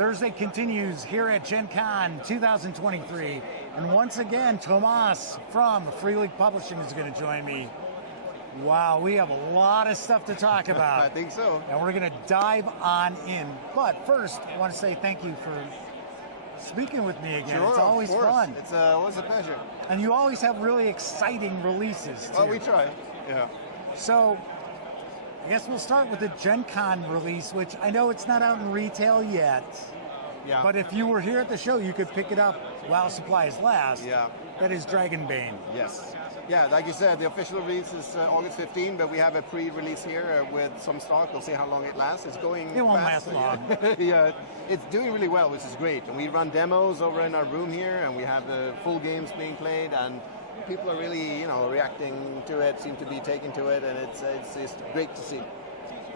Thursday continues here at Gen Con 2023. And once again, Tomas from Free League Publishing is going to join me. Wow, we have a lot of stuff to talk about. I think so. And we're going to dive on in. But first, I want to say thank you for speaking with me again. Sure, it's always fun. It's always a pleasure. And you always have really exciting releases, too. Well, we try, yeah. So, I guess we'll start with the Gen Con release, which I know it's not out in retail yet. Yeah. But if you were here at the show, you could pick it up while supplies last. Yeah. That is Dragonbane. Yes. Yeah, like you said, the official release is August 15, but we have a pre-release here with some stock. We'll see how long it lasts. It's going It won't fast. last long. Yeah, it's doing really well, which is great. And we run demos over in our room here, and we have the full games being played, and people are really, reacting to it, seem to be taking to it, and it's just great to see.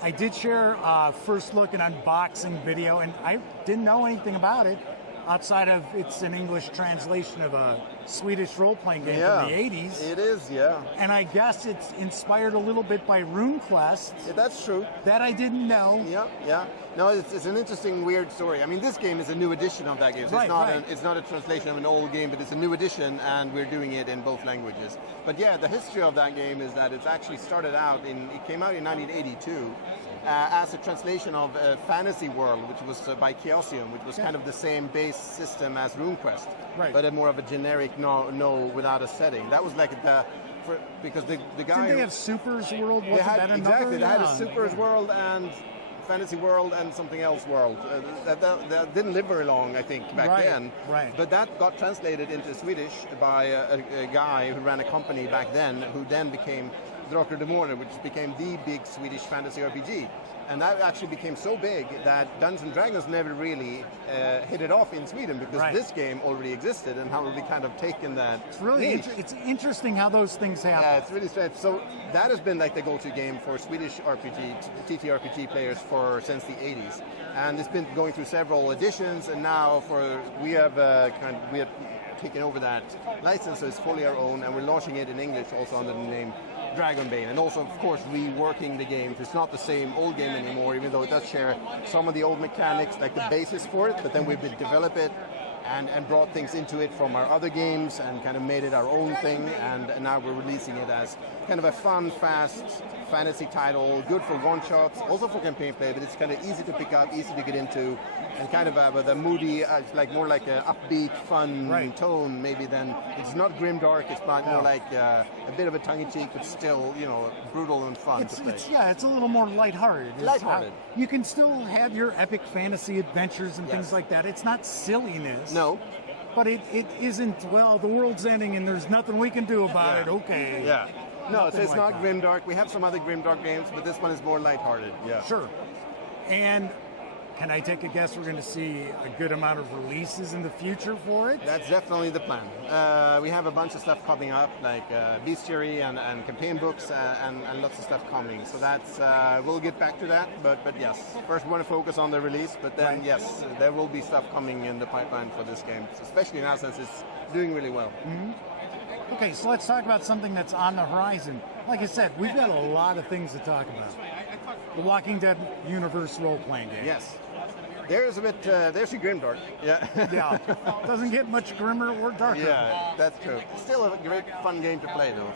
I did share first look and unboxing video, and I didn't know anything about it outside of it's an English translation of a Swedish role-playing game from the 80s. It is, yeah. And I guess it's inspired a little bit by RuneQuest. Yeah, that's true. That I didn't know. Yeah. No, it's an interesting, weird story. I mean, this game is a new edition of that game. So it's not a translation of an old game, but it's a new edition, and we're doing it in both languages. But yeah, the history of that game is that it's actually started out it came out in 1982. As a translation of Fantasy World, which was by Chaosium, which was kind of the same base system as RuneQuest, but a more of a generic no without a setting. That was like because the guy. Didn't they have Supers World? Wasn't that another? Exactly, they had a Supers World and Fantasy World and something else world. That didn't live very long, I think, back then. Right. But that got translated into Swedish by a guy who ran a company back then, who then became Moria, which became the big Swedish fantasy RPG. And that actually became so big that Dungeons & Dragons never really hit it off in Sweden, because this game already existed and how we kind of taken that. It's really it's interesting how those things happen. Yeah, it's really strange. So that has been like the go-to game for Swedish TTRPG players since the 80s. And it's been going through several editions, and now we have taken over that license, so it's fully our own, and we're launching it in English also under the name Dragonbane, and also, of course, reworking the game. It's not the same old game anymore, even though it does share some of the old mechanics, like the basis for it, but then we've developed it and brought things into it from our other games and kind of made it our own thing, and now we're releasing it as kind of a fun, fast fantasy title, good for one-shots, also for campaign play, but it's kind of easy to pick up, easy to get into, and kind of with a moody, more like an upbeat, fun tone, maybe then. It's not grimdark, it's more like a bit of a tongue-in-cheek, but still, brutal and fun to play. It's a little more lighthearted. Lighthearted. You can still have your epic fantasy adventures and things like that. It's not silliness. No. But it isn't, the world's ending and there's nothing we can do about it, okay. Yeah. No, so it's not grimdark. We have some other grimdark games, but this one is more lighthearted. Yeah. Sure. And can I take a guess we're going to see a good amount of releases in the future for it? That's definitely the plan. We have a bunch of stuff coming up, like bestiary and campaign books and lots of stuff coming. So that's we'll get back to that. But yes, first we want to focus on the release, but then yes, there will be stuff coming in the pipeline for this game, especially now since it's doing really well. Mm-hmm. Okay, so let's talk about something that's on the horizon. Like I said, we've got a lot of things to talk about. The Walking Dead universe role-playing game. Yes. There's there's a grimdark. Yeah. Yeah. Doesn't get much grimmer or darker. Yeah, that's true. Still a great fun game to play though.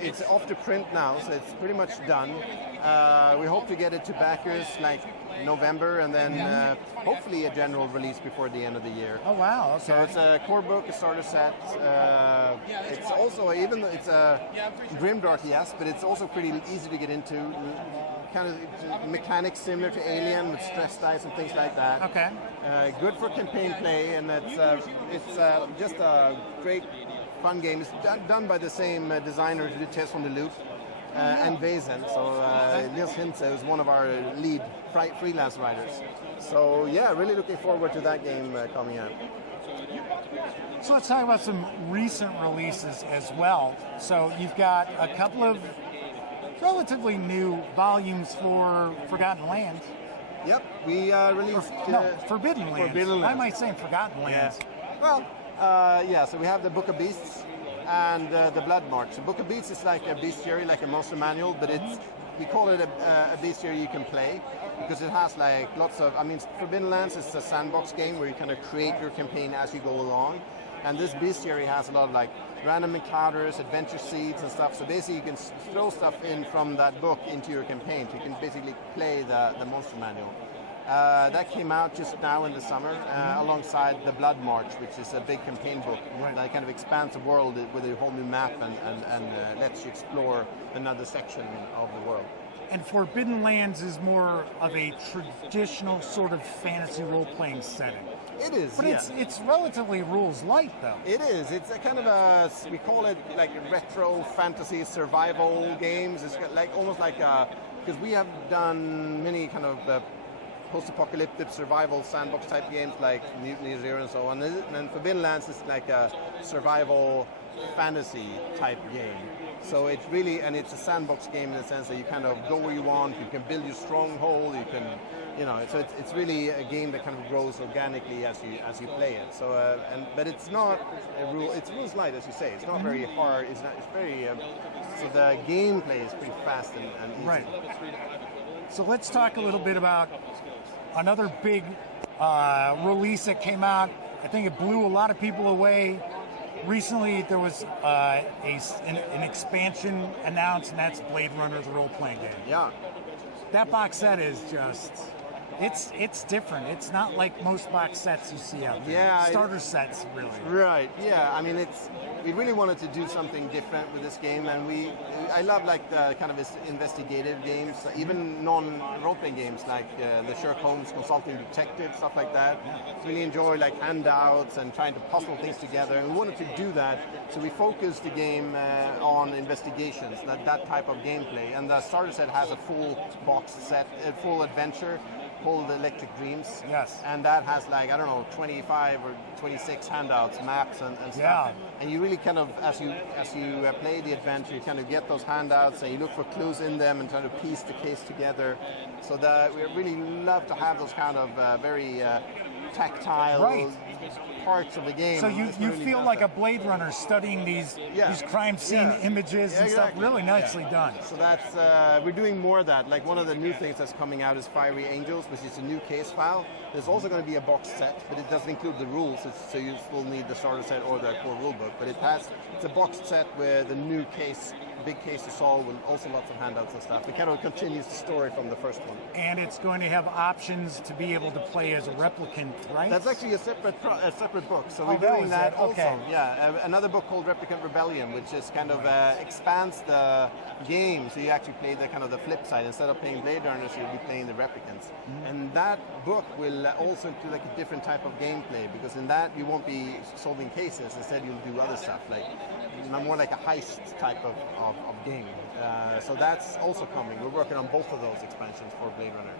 It's off to print now, so it's pretty much done. We hope to get it to backers like November, and then hopefully a general release before the end of the year. Oh wow! Okay. So it's a core book, a starter set. It's also, even though it's a grimdark, yes, but it's also pretty easy to get into. Kind of mechanics similar to Alien with stress dice and things like that. Okay. Good for campaign play, and it's just a great fun game. It's done by the same designer who did Tales from the Loop and Vazen. So Nils Hintze is one of our lead freelance writers. So yeah, really looking forward to that game coming out. So let's talk about some recent releases as well. So you've got a couple of relatively new volumes for Forgotten Lands. Yep, we released... Forbidden Lands. Why am I saying Forgotten Lands? Well, so we have the Book of Beasts and the Blood March. The Book of Beasts is like a bestiary, like a monster manual, but it's we call it a bestiary you can play because it has like lots of. I mean, Forbidden Lands is a sandbox game where you kind of create your campaign as you go along, and this bestiary has a lot of like random encounters, adventure seeds, and stuff. So basically, you can throw stuff in from that book into your campaign. So you can basically play the monster manual. That came out just now in the summer, alongside the Blood March, which is a big campaign book that kind of expands the world with a whole new map and lets you explore another section of the world. And Forbidden Lands is more of a traditional sort of fantasy role-playing setting. It is, but it's relatively rules light, though. It is. It's a kind of a, we call it like retro fantasy survival games. It's like almost like because we have done many kind of post-apocalyptic survival sandbox type games like Mutiny Zero and so on. And Forbidden Lands is like a survival fantasy type game. So it's really, and it's a sandbox game in the sense that you kind of go where you want, you can build your stronghold, you can, so it's really a game that kind of grows organically as you play it. So, but it's not a rule, it's rules light, as you say. It's not very hard, it's very, so the gameplay is pretty fast and easy. Right. So let's talk a little bit about another big release that came out. I think it blew a lot of people away. Recently, there was an expansion announced, and that's Blade Runner, the role-playing game. Yeah. That box set is just, it's different. It's not like most box sets you see out there. Yeah. Starter sets, really. Right, yeah. I mean, we really wanted to do something different with this game, and I love like the kind of investigative games, even non-role-playing games like the Sherlock Holmes Consulting Detective, stuff like that. Really enjoy like handouts and trying to puzzle things together, and we wanted to do that, so we focused the game on investigations, that type of gameplay, and the starter set has a full box set, a full adventure called Electric Dreams. Yes. And that has like, I don't know, 25 or 26 handouts, maps and stuff. Yeah. And you really kind of, as you play the adventure, you kind of get those handouts and you look for clues in them and try to piece the case together. So that we really love to have those kind of very tactile parts of the game. So you really feel like a Blade Runner studying these crime scene images and stuff. Really nicely done. So that's we're doing more of that. Like one of the new things that's coming out is Fiery Angels, which is a new case file. There's also going to be a box set, but it doesn't include the rules. So you still need the starter set or the core rulebook. But it's a box set with a new case. Big case to solve with also lots of handouts and stuff. It kind of continues the story from the first one. And it's going to have options to be able to play as a replicant, right? That's actually a separate book. So we're doing that also. Okay. Yeah, another book called Replicant Rebellion, which is kind of expands the game. So you actually play the kind of the flip side. Instead of playing Blade Runners, you'll be playing the replicants. Mm-hmm. And that book will also include like a different type of gameplay, because in that you won't be solving cases. Instead, you'll do other stuff, like more like a heist type of game. So that's also coming. We're working on both of those expansions for Blade Runner.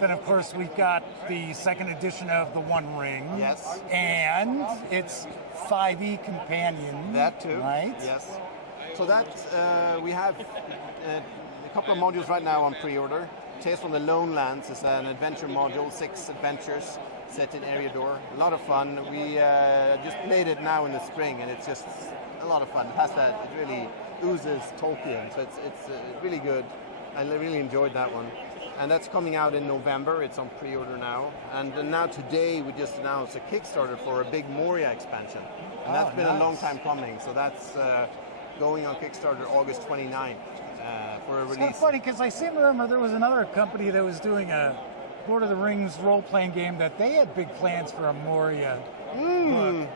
Then, of course, we've got the second edition of The One Ring. Yes. And it's 5e companion. That too. Right? Yes. So that, we have a couple of modules right now on pre-order. Tales from the Lone Lands is an adventure module, 6 adventures set in Eriador. A lot of fun. We just played it now in the spring, and it's just a lot of fun. It has that, it really oozes Tolkien, so it's really good. I really enjoyed that one. And that's coming out in November. It's on pre-order now. And now today we just announced a Kickstarter for a big Moria expansion. And that's been a long time coming. So that's going on Kickstarter August 29th for a release. It's kind of funny because I seem to remember there was another company that was doing a Lord of the Rings role-playing game that they had big plans for a Moria book.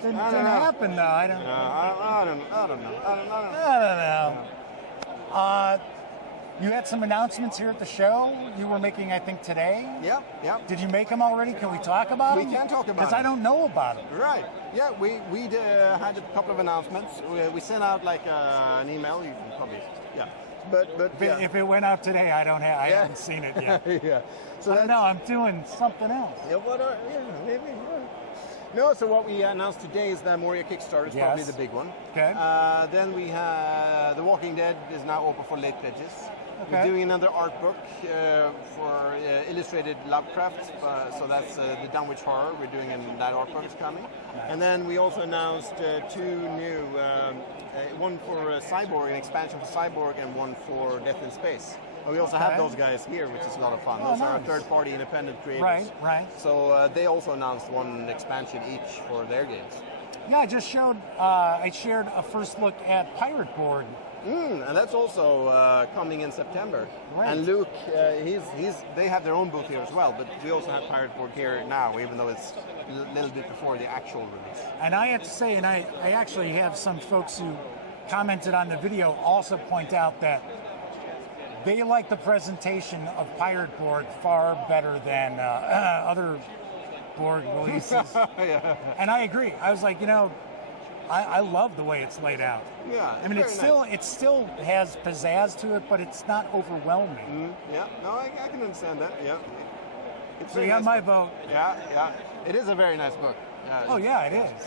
Didn't happen though. I don't know. You had some announcements here at the show you were making, I think, today? Yeah. Did you make them already? Can we talk about them? We can talk about them. Because I don't know about them. Right. Yeah, we had a couple of announcements. We sent out like an email. You can probably, But if it went out today, I haven't seen it yet. Yeah. So I don't know. I'm doing something else. Maybe. No, so what we announced today is the Moria Kickstarter is probably the big one. Okay. Then we have The Walking Dead is now open for late pledges. We're doing another art book for illustrated Lovecraft, so that's the Dunwich Horror. We're doing that art book is coming. Nice. And then we also announced two new, one for Cyborg, an expansion for Cyborg, and one for Death in Space. And we also have those guys here, which is a lot of fun. Those are third-party independent creators. Right. So they also announced one expansion each for their games. Yeah, I just showed, I shared a first look at Pirate Board. And that's also coming in September. Right. And Luke, they have their own booth here as well, but we also have Pirate Board here now, even though it's a little bit before the actual release. And I have to say, and I actually have some folks who commented on the video also point out that they like the presentation of Pirate Board far better than other board releases. Yeah. And I agree. I was like, I love the way it's laid out. Yeah. I mean, it still has pizzazz to it, but it's not overwhelming. Yeah. No, I can understand that. Yeah. It's So you got my vote. Yeah. It is a very nice book. Oh yeah, it is.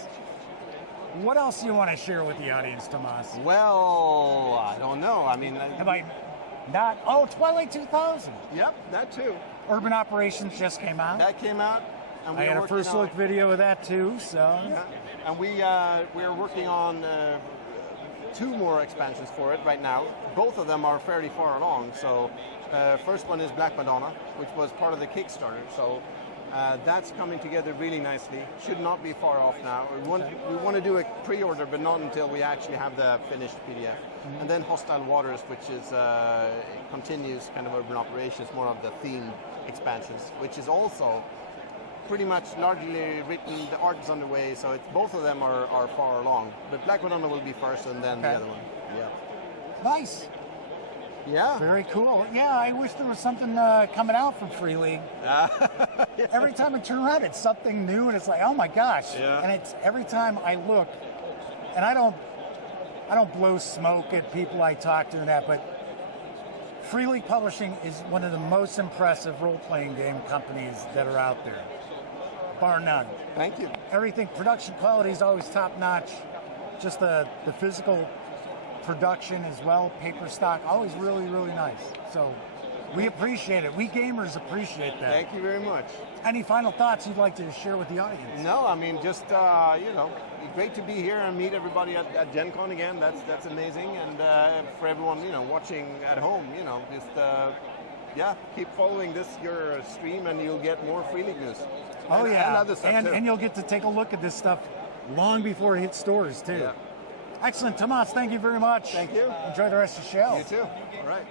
What else do you want to share with the audience, Tomas? Well, I don't know. I mean, Have I not? Oh, Twilight 2000. Yep, that too. Urban Operations just came out. That came out. And I had a first look video of that too. So. Yeah. And we're working on two more expansions for it right now. Both of them are fairly far along. So first one is Black Madonna, which was part of the Kickstarter. So that's coming together really nicely. Should not be far off now. We want to do a pre-order, but not until we actually have the finished PDF. And then Hostile Waters, which is continues kind of Urban Operations, more of the themed expansions, which is also pretty much largely written. The art is underway, so both of them are far along. But Black Madonna will be first, and then the other one. Yeah. Nice. Yeah. Very cool. Yeah, I wish there was something coming out from Free League. Every time I turn around, it's something new, and it's like, oh my gosh. Yeah. And it's every time I look, and I don't blow smoke at people I talk to and that, but Free League Publishing is one of the most impressive role-playing game companies that are out there, bar none. Thank you. Everything, production quality is always top-notch. Just the physical production as well, paper stock, always really, really nice. So we appreciate it. We gamers appreciate that. Thank you very much. Any final thoughts you'd like to share with the audience? No, I mean, just, great to be here and meet everybody at Gen Con again. That's amazing. And for everyone, watching at home, just, keep following your stream and you'll get more Free League news. Oh, and other stuff too. And you'll get to take a look at this stuff long before it hits stores, too. Yeah. Excellent. Tomas, thank you very much. Thank you. Enjoy the rest of the show. You too. All right.